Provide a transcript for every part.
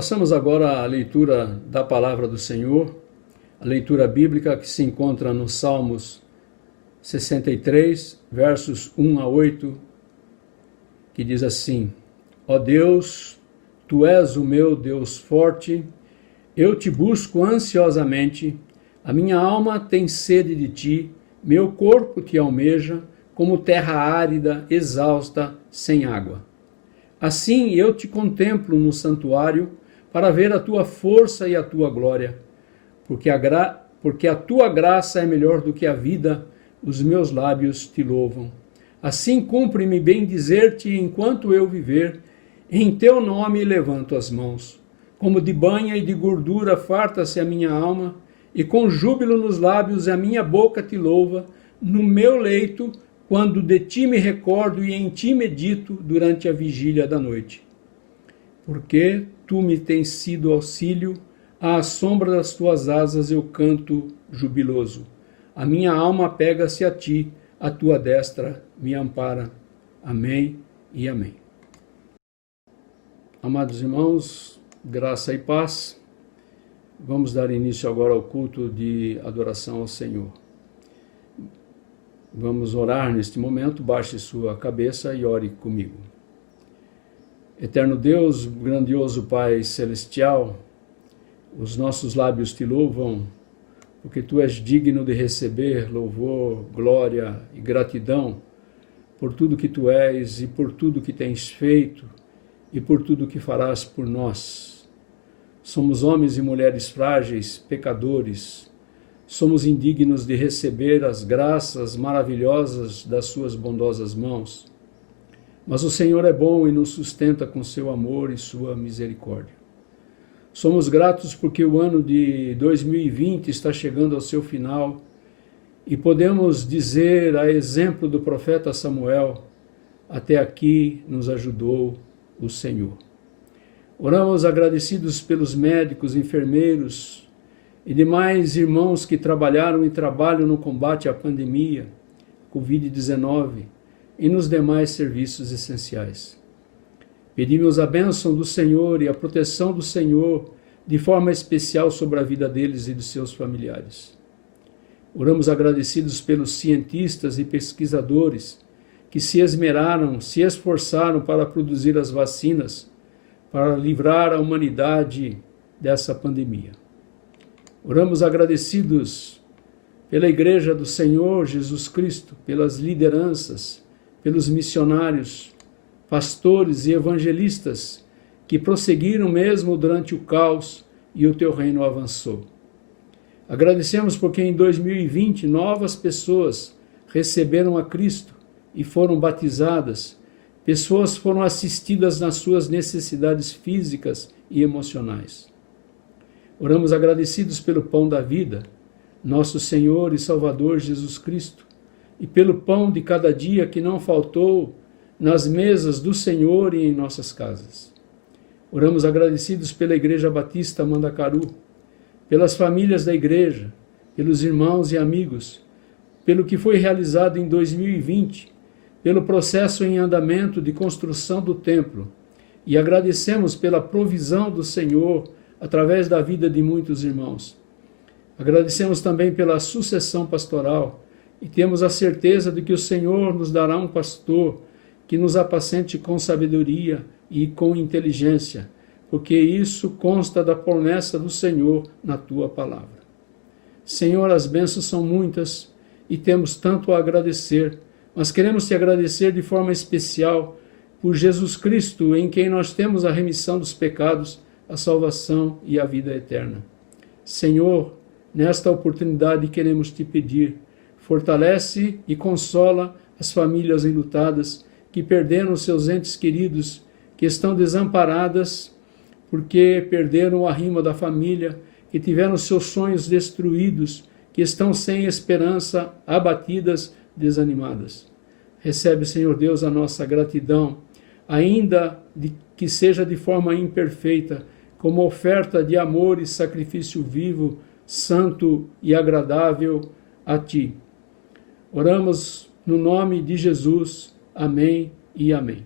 Passamos agora à leitura da Palavra do Senhor, a leitura bíblica que se encontra nos Salmos 63, versos 1 a 8, que diz assim: Ó Deus, Tu és o meu Deus forte, eu te busco ansiosamente, a minha alma tem sede de Ti, meu corpo te almeja, como terra árida, exausta, sem água. Assim eu te contemplo no santuário, para ver a tua força e a tua glória, porque a tua graça é melhor do que a vida, os meus lábios te louvam. Assim cumpre-me bem dizer-te enquanto eu viver, em teu nome levanto as mãos. Como de banha e de gordura farta-se a minha alma, e com júbilo nos lábios a minha boca te louva, no meu leito, quando de ti me recordo e em ti medito durante a vigília da noite. Porque tu me tens sido auxílio, à sombra das tuas asas eu canto jubiloso. A minha alma pega-se a ti, a tua destra me ampara. Amém e amém. Amados irmãos, graça e paz. Vamos dar início agora ao culto de adoração ao Senhor. Vamos orar neste momento, baixe sua cabeça e ore comigo. Eterno Deus, grandioso Pai Celestial, os nossos lábios te louvam, porque Tu és digno de receber louvor, glória e gratidão por tudo que Tu és e por tudo que tens feito e por tudo que farás por nós. Somos homens e mulheres frágeis, pecadores, somos indignos de receber as graças maravilhosas das Suas bondosas mãos. Mas o Senhor é bom e nos sustenta com seu amor e sua misericórdia. Somos gratos porque o ano de 2020 está chegando ao seu final e podemos dizer, a exemplo do profeta Samuel, até aqui nos ajudou o Senhor. Oramos agradecidos pelos médicos, enfermeiros e demais irmãos que trabalharam e trabalham no combate à pandemia, Covid-19, e nos demais serviços essenciais. Pedimos a bênção do Senhor e a proteção do Senhor de forma especial sobre a vida deles e dos seus familiares. Oramos agradecidos pelos cientistas e pesquisadores que se esmeraram, se esforçaram para produzir as vacinas, para livrar a humanidade dessa pandemia. Oramos agradecidos pela Igreja do Senhor Jesus Cristo, pelas lideranças, pelos missionários, pastores e evangelistas que prosseguiram mesmo durante o caos e o Teu reino avançou. Agradecemos porque em 2020 novas pessoas receberam a Cristo e foram batizadas, pessoas foram assistidas nas suas necessidades físicas e emocionais. Oramos agradecidos pelo pão da vida, nosso Senhor e Salvador Jesus Cristo, e pelo pão de cada dia que não faltou nas mesas do Senhor e em nossas casas. Oramos agradecidos pela Igreja Batista Mandacaru, pelas famílias da Igreja, pelos irmãos e amigos, pelo que foi realizado em 2020, pelo processo em andamento de construção do templo, e agradecemos pela provisão do Senhor através da vida de muitos irmãos. Agradecemos também pela sucessão pastoral, e temos a certeza de que o Senhor nos dará um pastor que nos apacente com sabedoria e com inteligência, porque isso consta da promessa do Senhor na Tua palavra. Senhor, as bênçãos são muitas e temos tanto a agradecer, mas queremos Te agradecer de forma especial por Jesus Cristo, em quem nós temos a remissão dos pecados, a salvação e a vida eterna. Senhor, nesta oportunidade queremos Te pedir, fortalece e consola as famílias enlutadas que perderam seus entes queridos, que estão desamparadas porque perderam o arrimo da família, que tiveram seus sonhos destruídos, que estão sem esperança, abatidas, desanimadas. Recebe, Senhor Deus, a nossa gratidão, ainda que seja de forma imperfeita, como oferta de amor e sacrifício vivo, santo e agradável a Ti. Oramos no nome de Jesus. Amém e amém.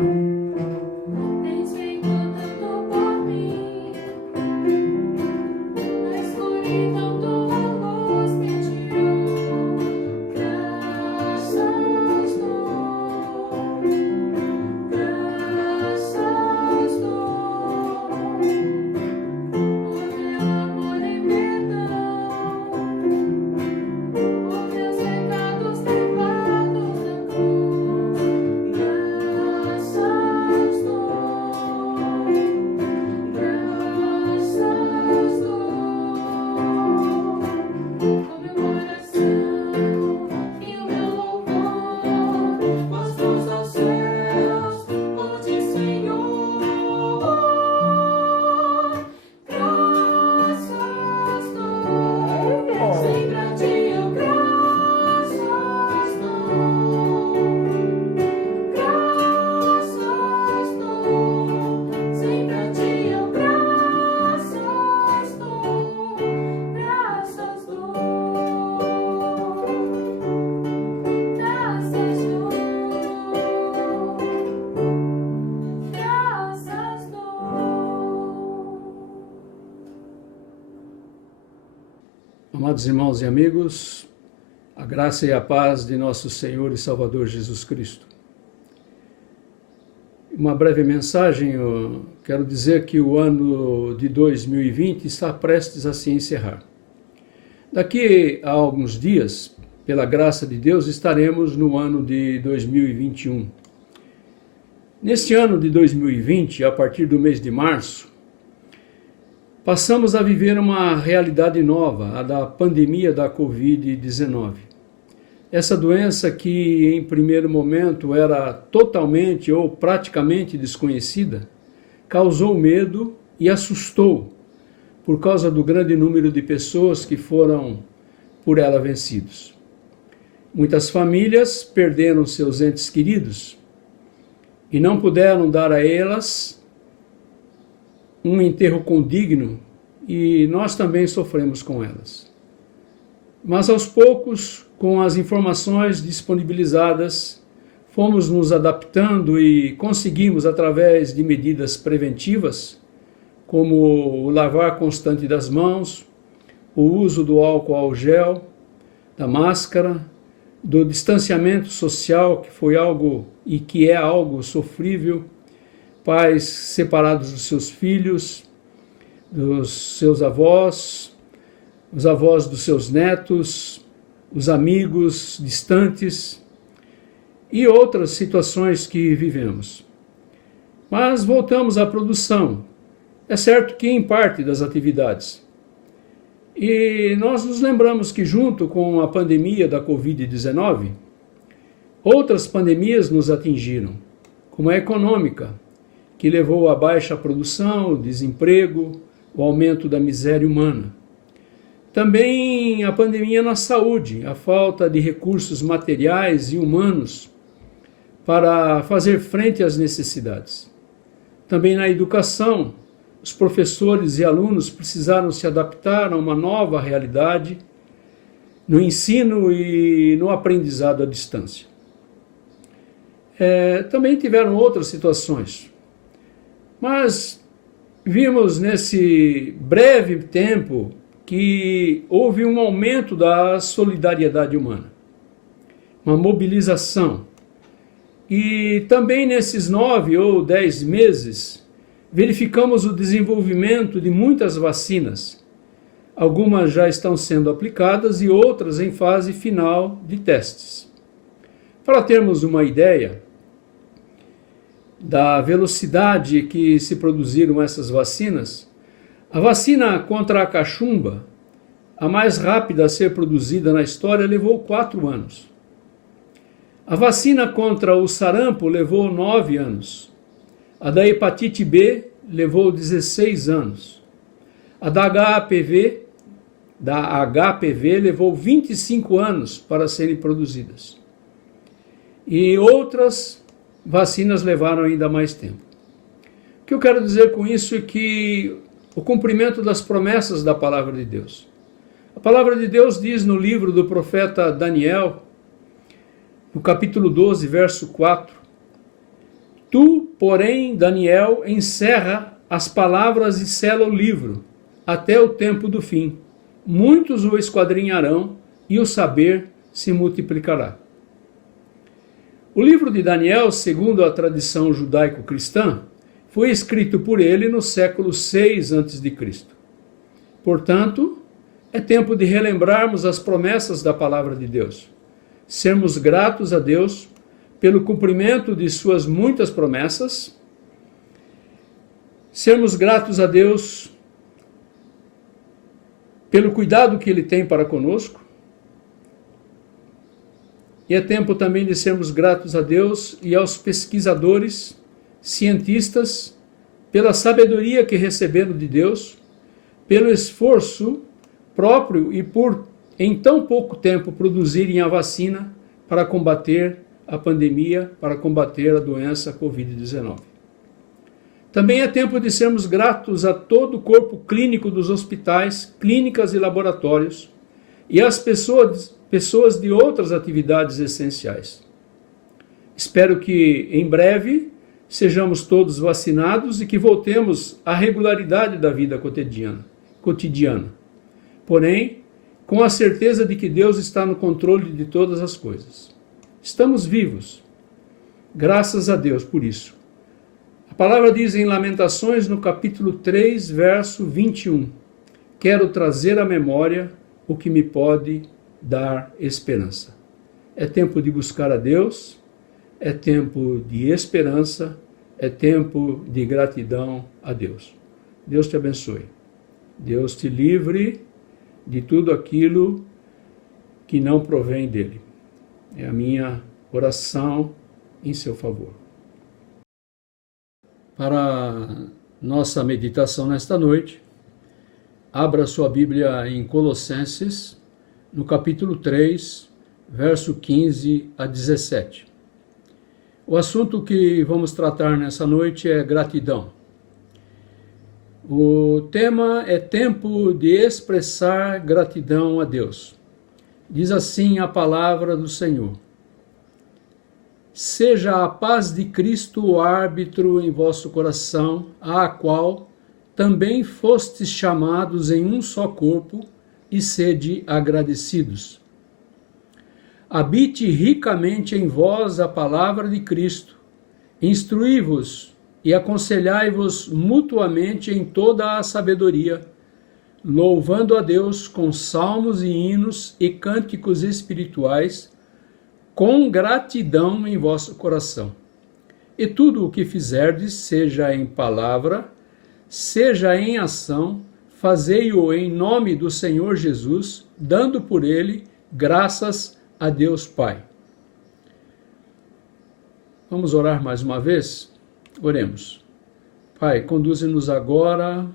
Tens feito tanto por mim. Na escuridão tua luz me tirou. Graças dou. Graças dou. O teu amor e perdão. Os meus pecados levados na cruz. Graças dou. Graças dou. O meu coração e o meu louvor postos aos céus, onde Senhor. Graças dou. Sempre a ti eu graças dou. Graças dou. Sempre a ti eu graças dou. Graças dou. Graças dou. Graças dou. Amados irmãos e amigos, a graça e a paz de nosso Senhor e Salvador Jesus Cristo. Uma breve mensagem, eu quero dizer que o ano de 2020 está prestes a se encerrar. Daqui a alguns dias, pela graça de Deus, estaremos no ano de 2021. Neste ano de 2020, a partir do mês de março, passamos a viver uma realidade nova, a da pandemia da Covid-19. Essa doença que em primeiro momento era totalmente ou praticamente desconhecida, causou medo e assustou por causa do grande número de pessoas que foram por ela vencidos. Muitas famílias perderam seus entes queridos e não puderam dar a elas um enterro condigno, e nós também sofremos com elas. Mas aos poucos, com as informações disponibilizadas, fomos nos adaptando e conseguimos, através de medidas preventivas, como o lavar constante das mãos, o uso do álcool gel, da máscara, do distanciamento social, que foi algo e que é algo sofrível, pais separados dos seus filhos, dos seus avós, os avós dos seus netos, os amigos distantes e outras situações que vivemos. Mas voltamos à produção. É certo que em parte das atividades. E nós nos lembramos que junto com a pandemia da Covid-19, outras pandemias nos atingiram, como a econômica, que levou à baixa produção, o desemprego, o aumento da miséria humana. Também a pandemia na saúde, a falta de recursos materiais e humanos para fazer frente às necessidades. Também na educação, os professores e alunos precisaram se adaptar a uma nova realidade no ensino e no aprendizado à distância. Também tiveram outras situações, mas vimos nesse breve tempo que houve um aumento da solidariedade humana, uma mobilização. E também nesses 9 ou 10 meses, verificamos o desenvolvimento de muitas vacinas. Algumas já estão sendo aplicadas e outras em fase final de testes. Para termos uma ideia da velocidade que se produziram essas vacinas, a vacina contra a cachumba, a mais rápida a ser produzida na história, levou 4 anos. A vacina contra o sarampo levou 9 anos. A da hepatite B levou 16 anos. A da HPV levou 25 anos para serem produzidas. E outras vacinas levaram ainda mais tempo. O que eu quero dizer com isso é que o cumprimento das promessas da palavra de Deus. A palavra de Deus diz no livro do profeta Daniel, no capítulo 12, verso 4, Tu, porém, Daniel, encerra as palavras e sela o livro, até o tempo do fim. Muitos o esquadrinharão, e o saber se multiplicará. O livro de Daniel, segundo a tradição judaico-cristã, foi escrito por ele no século 6 a.C. Portanto, é tempo de relembrarmos as promessas da palavra de Deus, sermos gratos a Deus pelo cumprimento de suas muitas promessas, sermos gratos a Deus pelo cuidado que Ele tem para conosco, e é tempo também de sermos gratos a Deus e aos pesquisadores, cientistas, pela sabedoria que receberam de Deus, pelo esforço próprio e por, em tão pouco tempo, produzirem a vacina para combater a pandemia, para combater a doença Covid-19. Também é tempo de sermos gratos a todo o corpo clínico dos hospitais, clínicas e laboratórios e às pessoas de outras atividades essenciais. Espero que, em breve, sejamos todos vacinados e que voltemos à regularidade da vida cotidiana. Porém, com a certeza de que Deus está no controle de todas as coisas. Estamos vivos. Graças a Deus por isso. A palavra diz em Lamentações, no capítulo 3, verso 21, quero trazer à memória o que me pode dar esperança. É tempo de buscar a Deus, é tempo de esperança, é tempo de gratidão a Deus. Deus te abençoe. Deus te livre de tudo aquilo que não provém dele. É a minha oração em seu favor. Para nossa meditação nesta noite, abra sua Bíblia em Colossenses, no capítulo 3, verso 15 a 17. O assunto que vamos tratar nessa noite é gratidão. O tema é tempo de expressar gratidão a Deus. Diz assim a palavra do Senhor. Seja a paz de Cristo o árbitro em vosso coração, a qual também fostes chamados em um só corpo, e sede agradecidos. Habite ricamente em vós a palavra de Cristo, instruí-vos e aconselhai-vos mutuamente em toda a sabedoria, louvando a Deus com salmos e hinos e cânticos espirituais, com gratidão em vosso coração. E tudo o que fizerdes, seja em palavra, seja em ação, fazei-o em nome do Senhor Jesus, dando por ele graças a Deus Pai. Vamos orar mais uma vez? Oremos. Pai, conduze-nos agora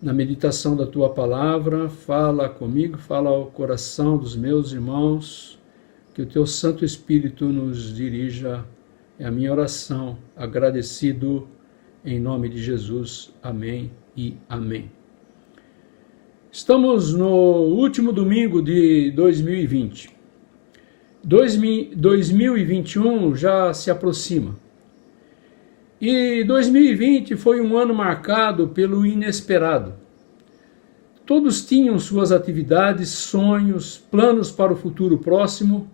na meditação da Tua palavra, fala comigo, fala ao coração dos meus irmãos, que o Teu Santo Espírito nos dirija. É a minha oração, agradecido em nome de Jesus. Amém e amém. Estamos no último domingo de 2020. 2021 já se aproxima. E 2020 foi um ano marcado pelo inesperado. Todos tinham suas atividades, sonhos, planos para o futuro próximo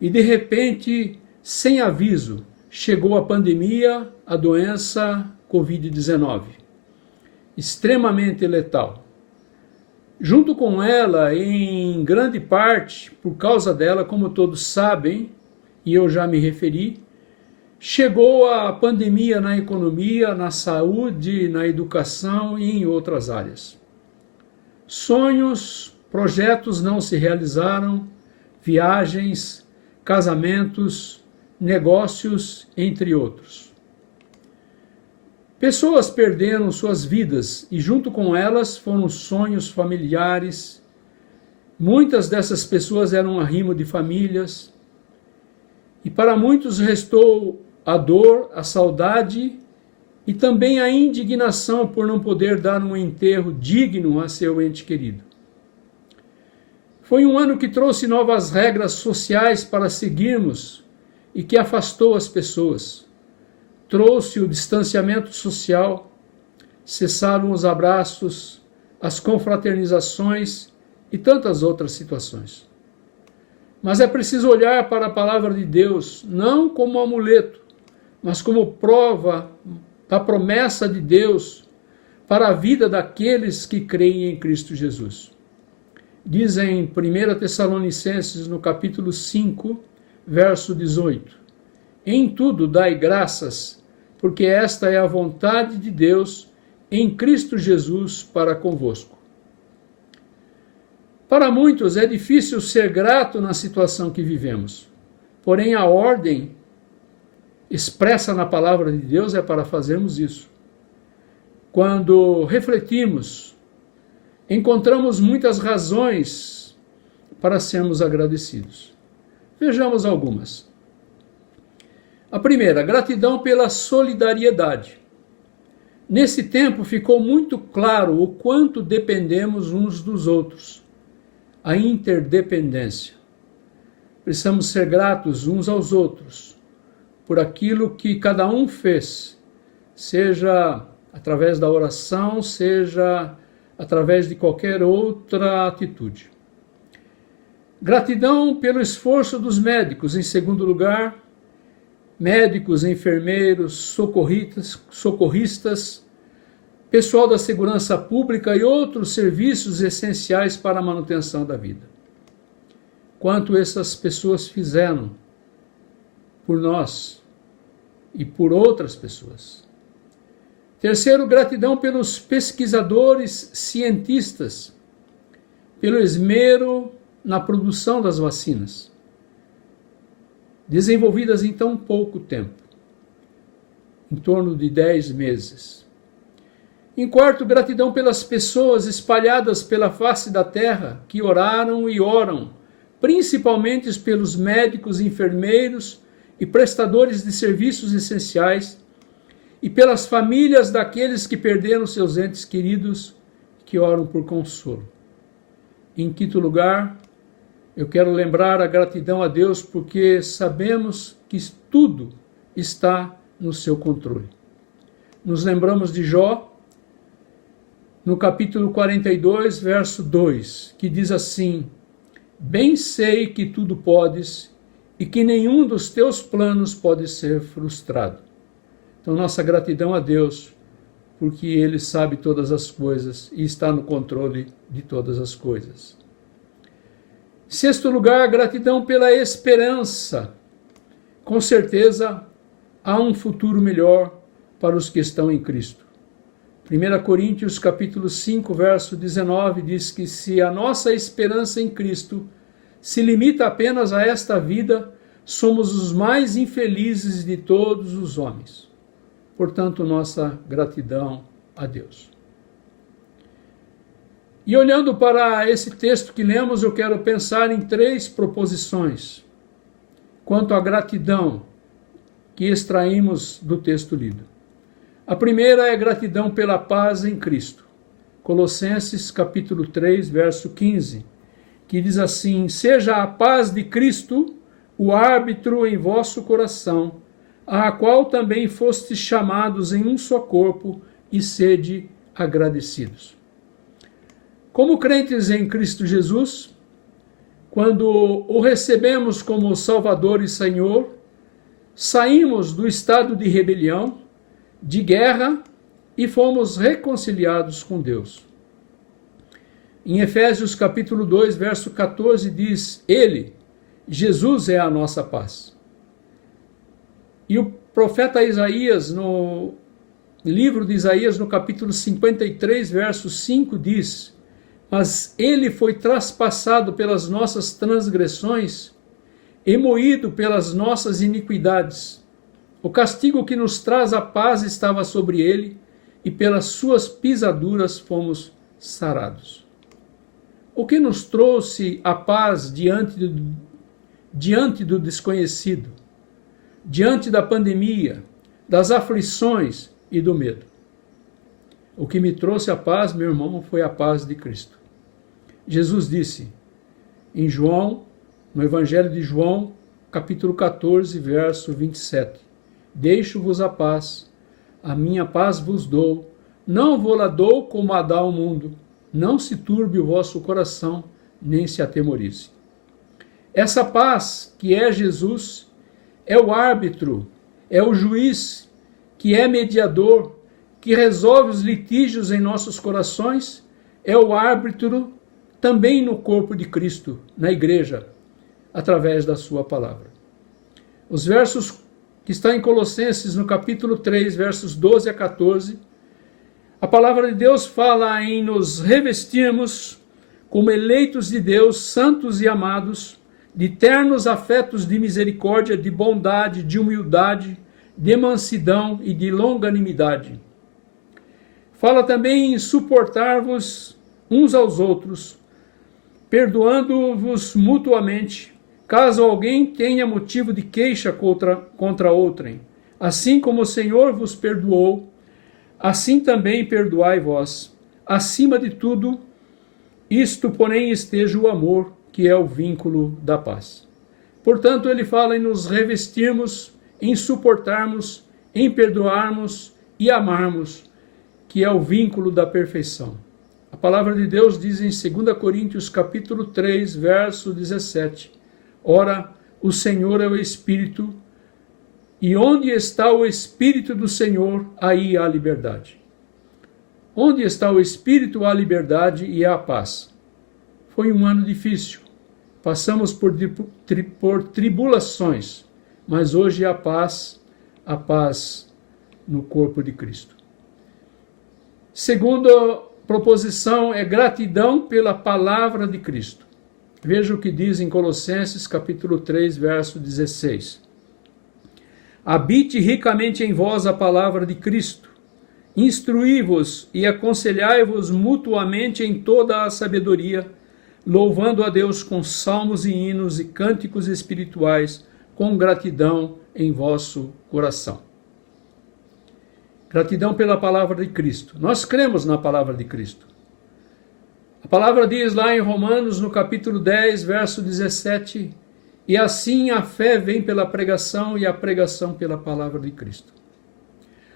e, de repente, sem aviso, chegou a pandemia, a doença Covid-19, extremamente letal. Junto com ela, em grande parte, por causa dela, como todos sabem, e eu já me referi, chegou a pandemia na economia, na saúde, na educação e em outras áreas. Sonhos, projetos não se realizaram, viagens, casamentos, negócios, entre outros. Pessoas perderam suas vidas e junto com elas foram sonhos familiares. Muitas dessas pessoas eram arrimo de famílias. E para muitos restou a dor, a saudade e também a indignação por não poder dar um enterro digno a seu ente querido. Foi um ano que trouxe novas regras sociais para seguirmos e que afastou as pessoas. trouxe o distanciamento social, cessaram os abraços, as confraternizações e tantas outras situações. Mas é preciso olhar para a palavra de Deus não como amuleto, mas como prova da promessa de Deus para a vida daqueles que creem em Cristo Jesus. Diz em 1 Tessalonicenses, no capítulo 5, verso 18: Em tudo dai graças, porque esta é a vontade de Deus em Cristo Jesus para convosco. Para muitos é difícil ser grato na situação que vivemos, porém a ordem expressa na palavra de Deus é para fazermos isso. Quando refletimos, encontramos muitas razões para sermos agradecidos. Vejamos algumas. A primeira, gratidão pela solidariedade. Nesse tempo ficou muito claro o quanto dependemos uns dos outros, a interdependência. Precisamos ser gratos uns aos outros por aquilo que cada um fez, seja através da oração, seja através de qualquer outra atitude. Gratidão pelo esforço dos médicos, em segundo lugar, médicos, enfermeiros, socorristas, pessoal da segurança pública e outros serviços essenciais para a manutenção da vida. Quanto essas pessoas fizeram por nós e por outras pessoas. Terceiro, gratidão pelos pesquisadores cientistas, pelo esmero na produção das vacinas, desenvolvidas em tão pouco tempo, em torno de 10 meses. Em quarto, gratidão pelas pessoas espalhadas pela face da terra que oraram e oram, principalmente pelos médicos, enfermeiros e prestadores de serviços essenciais, e pelas famílias daqueles que perderam seus entes queridos, que oram por consolo. Em quinto lugar, eu quero lembrar a gratidão a Deus porque sabemos que tudo está no seu controle. Nos lembramos de Jó, no capítulo 42, verso 2, que diz assim: Bem sei que tudo podes e que nenhum dos teus planos pode ser frustrado. Então, nossa gratidão a Deus, porque Ele sabe todas as coisas e está no controle de todas as coisas. Sexto lugar, gratidão pela esperança. Com certeza, há um futuro melhor para os que estão em Cristo. 1 Coríntios capítulo 5, verso 19, diz que se a nossa esperança em Cristo se limita apenas a esta vida, somos os mais infelizes de todos os homens. Portanto, nossa gratidão a Deus. E olhando para esse texto que lemos, eu quero pensar em 3 proposições quanto à gratidão que extraímos do texto lido. A primeira é gratidão pela paz em Cristo. Colossenses capítulo 3, verso 15, que diz assim: Seja a paz de Cristo o árbitro em vosso coração, a qual também fostes chamados em um só corpo, e sede agradecidos. Como crentes em Cristo Jesus, quando o recebemos como Salvador e Senhor, saímos do estado de rebelião, de guerra, e fomos reconciliados com Deus. Em Efésios capítulo 2, verso 14, diz: Ele, Jesus, é a nossa paz. E o profeta Isaías, no livro de Isaías, no capítulo 53, verso 5, diz: Mas ele foi traspassado pelas nossas transgressões e moído pelas nossas iniquidades. O castigo que nos traz a paz estava sobre ele, e pelas suas pisaduras fomos sarados. O que nos trouxe a paz diante do desconhecido, diante da pandemia, das aflições e do medo? O que me trouxe a paz, meu irmão, foi a paz de Cristo. Jesus disse em João, no Evangelho de João, capítulo 14, verso 27, deixo-vos a paz. A minha paz vos dou. Não vou-la dou como a dá o mundo. Não se turbe o vosso coração, nem se atemorize. Essa paz, que é Jesus, é o árbitro, é o juiz, que é mediador, que resolve os litígios em nossos corações, é o árbitro também no corpo de Cristo, na igreja, através da sua palavra. Os versos que estão em Colossenses, no capítulo 3, versos 12 a 14, a palavra de Deus fala em nos revestirmos como eleitos de Deus, santos e amados, de ternos afetos de misericórdia, de bondade, de humildade, de mansidão e de longanimidade. Fala também em suportar-vos uns aos outros, perdoando-vos mutuamente, caso alguém tenha motivo de queixa contra outrem. Assim como o Senhor vos perdoou, assim também perdoai vós. Acima de tudo, isto, porém, esteja o amor, que é o vínculo da paz. Portanto, ele fala em nos revestirmos, em suportarmos, em perdoarmos e amarmos, que é o vínculo da perfeição. A palavra de Deus diz em 2 Coríntios capítulo 3, verso 17, ora, o Senhor é o Espírito, e onde está o Espírito do Senhor, aí há liberdade. Onde está o Espírito, há liberdade e há paz. Foi um ano difícil, passamos por tribulações, mas hoje há paz no corpo de Cristo. Segunda proposição é gratidão pela palavra de Cristo. Veja o que diz em Colossenses capítulo 3, verso 16. Habite ricamente em vós a palavra de Cristo. Instruí-vos e aconselhai-vos mutuamente em toda a sabedoria, louvando a Deus com salmos e hinos e cânticos espirituais, com gratidão em vosso coração. Gratidão pela palavra de Cristo. Nós cremos na palavra de Cristo. A palavra diz lá em Romanos, no capítulo 10, verso 17, e assim a fé vem pela pregação e a pregação pela palavra de Cristo.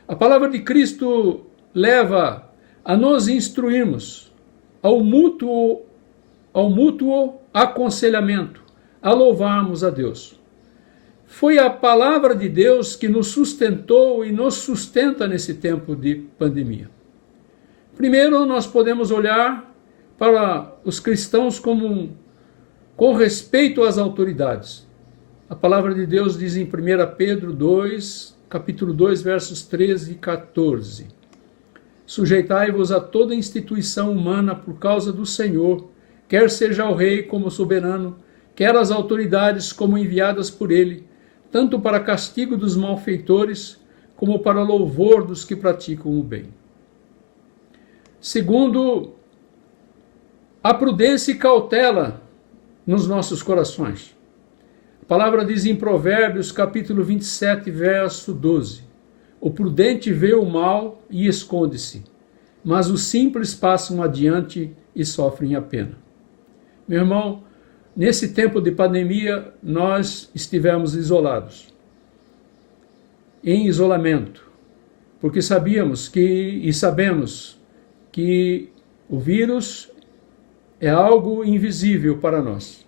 A palavra de Cristo leva a nos instruirmos ao mútuo aconselhamento, a louvarmos a Deus. Foi a palavra de Deus que nos sustentou e nos sustenta nesse tempo de pandemia. Primeiro, nós podemos olhar para os cristãos com respeito às autoridades. A palavra de Deus diz em 1 Pedro 2, capítulo 2, versos 13 e 14. Sujeitai-vos a toda instituição humana por causa do Senhor, quer seja o rei como soberano, quer as autoridades como enviadas por ele, tanto para castigo dos malfeitores, como para louvor dos que praticam o bem. Segundo, a prudência e cautela nos nossos corações. A palavra diz em Provérbios, capítulo 27, verso 12. O prudente vê o mal e esconde-se, mas os simples passam adiante e sofrem a pena. Meu irmão, nesse tempo de pandemia, nós estivemos isolados, em isolamento, porque sabemos que o vírus é algo invisível para nós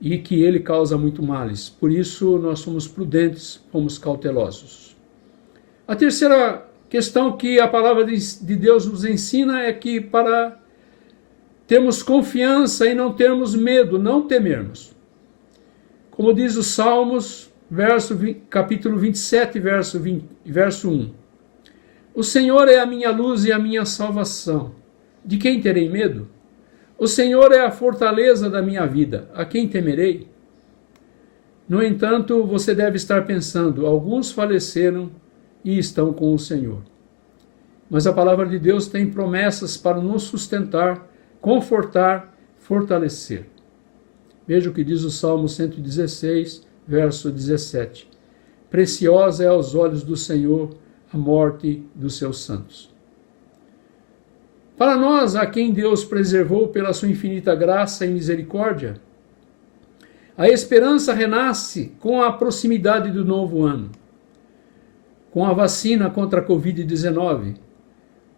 e que ele causa muito males. Por isso, nós somos prudentes, fomos cautelosos. A terceira questão que a palavra de Deus nos ensina é que para termos confiança e não termos medo, não temermos. Como diz os Salmos, capítulo 27, verso 1. O Senhor é a minha luz e a minha salvação. De quem terei medo? O Senhor é a fortaleza da minha vida. A quem temerei? No entanto, você deve estar pensando, alguns faleceram e estão com o Senhor. Mas a palavra de Deus tem promessas para nos sustentar, confortar, fortalecer. Veja o que diz o Salmo 116, verso 17. Preciosa é aos olhos do Senhor a morte dos seus santos. Para nós, a quem Deus preservou pela sua infinita graça e misericórdia, A esperança renasce com a proximidade do novo ano, com a vacina contra a Covid-19,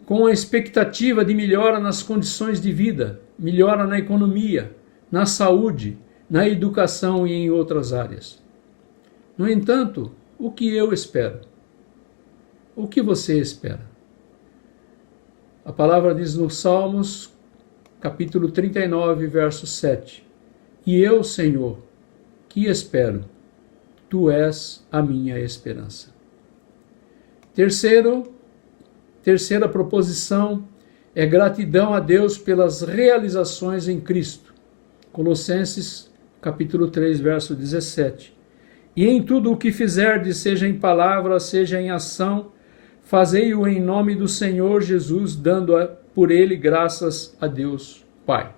com a expectativa de melhora nas condições de vida, melhora na economia, na saúde, na educação e em outras áreas. No entanto, o que eu espero? O que você espera? A palavra diz no Salmos, capítulo 39, verso 7. E eu, Senhor, que espero? Tu és a minha esperança. Terceira proposição é gratidão a Deus pelas realizações em Cristo. Colossenses, capítulo 3, verso 17. E em tudo o que fizerdes, seja em palavra, seja em ação, fazei-o em nome do Senhor Jesus, dando por ele graças a Deus Pai.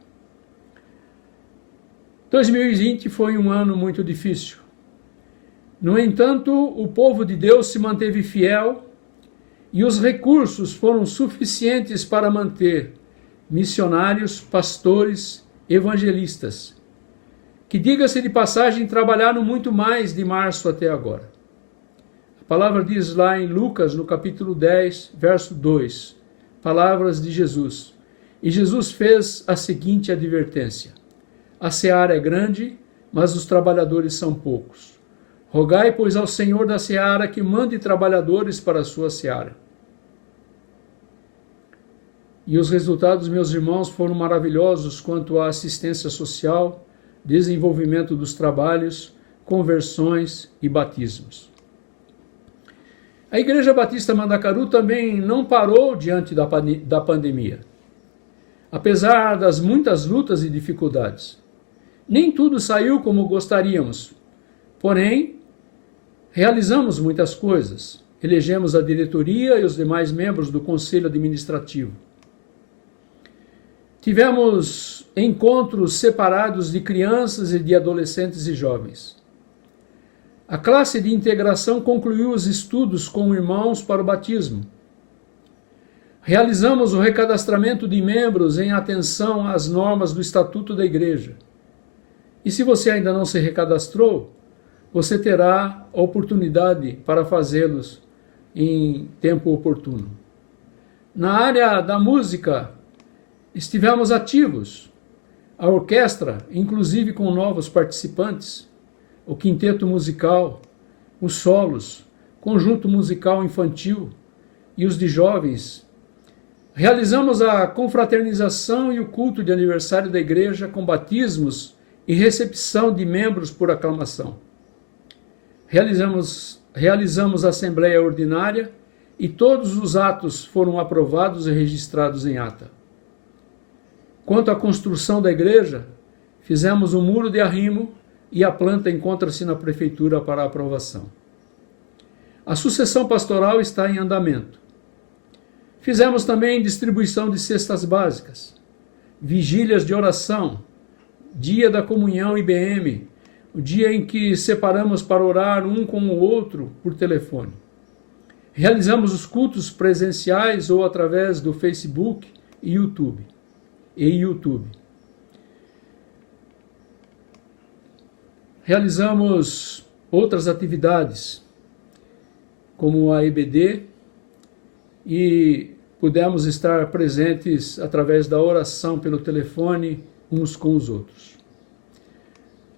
2020 foi um ano muito difícil. No entanto, o povo de Deus se manteve fiel e os recursos foram suficientes para manter missionários, pastores, evangelistas, que, diga-se de passagem, trabalharam muito mais de março até agora. A palavra diz lá em Lucas, no capítulo 10, verso 2, palavras de Jesus. E Jesus fez a seguinte advertência: a seara é grande, mas os trabalhadores são poucos. Rogai, pois, ao Senhor da seara que mande trabalhadores para a sua seara. E os resultados, meus irmãos, foram maravilhosos quanto à assistência social, desenvolvimento dos trabalhos, conversões e batismos. A Igreja Batista Mandacaru também não parou diante da pandemia. Apesar das muitas lutas e dificuldades, nem tudo saiu como gostaríamos. Porém, realizamos muitas coisas. Elegemos a diretoria e os demais membros do Conselho Administrativo. Tivemos encontros separados de crianças e de adolescentes e jovens. A classe de integração concluiu os estudos com irmãos para o batismo. Realizamos o recadastramento de membros em atenção às normas do Estatuto da Igreja. E se você ainda não se recadastrou, você terá a oportunidade para fazê-los em tempo oportuno. Na área da música, estivemos ativos. A orquestra, inclusive com novos participantes, o quinteto musical, os solos, conjunto musical infantil e os de jovens. Realizamos a confraternização e o culto de aniversário da igreja com batismos e recepção de membros por aclamação. Realizamos a assembleia ordinária e todos os atos foram aprovados e registrados em ata. Quanto à construção da igreja, fizemos um muro de arrimo e a planta encontra-se na prefeitura para aprovação. A sucessão pastoral está em andamento. Fizemos também distribuição de cestas básicas, vigílias de oração, dia da comunhão IBM, o dia em que separamos para orar um com o outro por telefone. Realizamos os cultos presenciais ou através do Facebook e YouTube. Realizamos outras atividades, como a EBD, e pudemos estar presentes através da oração pelo telefone uns com os outros.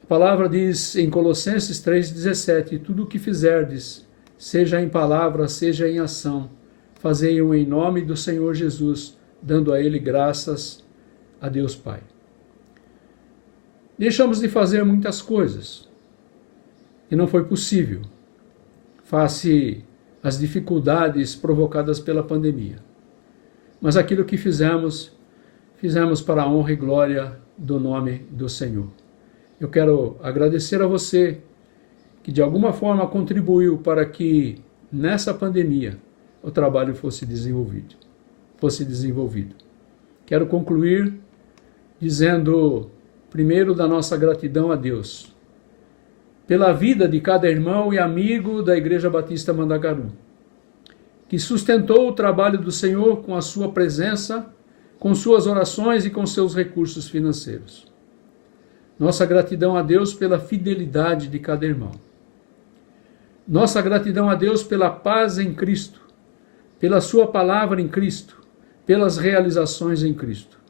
A palavra diz em Colossenses 3,17, tudo o que fizerdes, seja em palavra, seja em ação, fazei-o em nome do Senhor Jesus, dando a Ele graças a Deus Pai. Deixamos de fazer muitas coisas e não foi possível, face às dificuldades provocadas pela pandemia. Mas aquilo que fizemos para a honra e glória do nome do Senhor. Eu quero agradecer a você que de alguma forma contribuiu para que nessa pandemia o trabalho fosse desenvolvido. Quero concluir dizendo primeiro da nossa gratidão a Deus pela vida de cada irmão e amigo da Igreja Batista Mandacaru, que sustentou o trabalho do Senhor com a sua presença, com suas orações e com seus recursos financeiros. Nossa gratidão a Deus pela fidelidade de cada irmão. Nossa gratidão a Deus pela paz em Cristo, pela sua palavra em Cristo, pelas realizações em Cristo.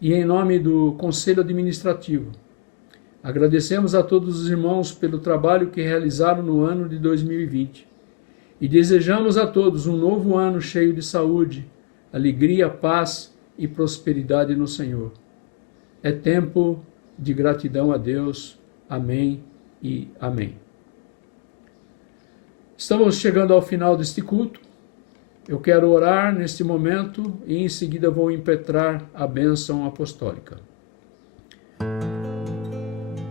E em nome do Conselho Administrativo, agradecemos a todos os irmãos pelo trabalho que realizaram no ano de 2020 e desejamos a todos um novo ano cheio de saúde, alegria, paz e prosperidade no Senhor. É tempo de gratidão a Deus. Amém e amém. Estamos chegando ao final deste culto. Eu quero orar neste momento e em seguida vou impetrar a bênção apostólica.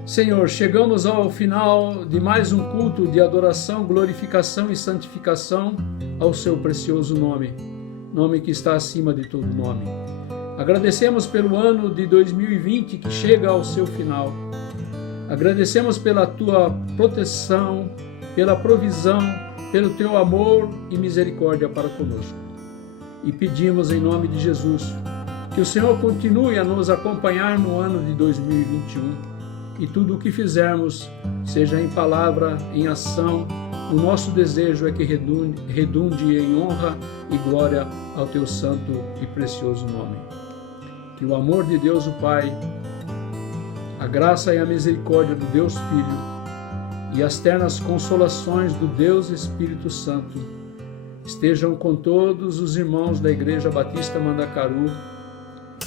Senhor, chegamos ao final de mais um culto de adoração, glorificação e santificação ao seu precioso nome, nome que está acima de todo nome. Agradecemos pelo ano de 2020 que chega ao seu final. Agradecemos pela tua proteção, pela provisão, pelo teu amor e misericórdia para conosco. E pedimos em nome de Jesus que o Senhor continue a nos acompanhar no ano de 2021 e tudo o que fizermos, seja em palavra, em ação, o nosso desejo é que redunde em honra e glória ao teu santo e precioso nome. Que o amor de Deus o Pai, a graça e a misericórdia do Deus Filho e as ternas consolações do Deus Espírito Santo estejam com todos os irmãos da Igreja Batista Mandacaru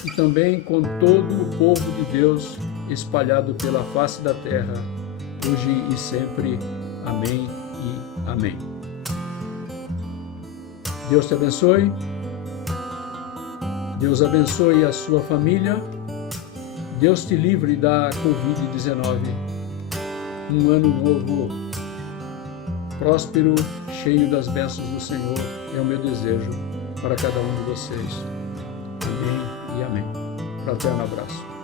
e também com todo o povo de Deus espalhado pela face da terra, hoje e sempre. Amém e amém. Deus te abençoe. Deus abençoe a sua família. Deus te livre da Covid-19. Um ano novo, próspero, cheio das bênçãos do Senhor, é o meu desejo para cada um de vocês. Amém e amém. Fraterno abraço.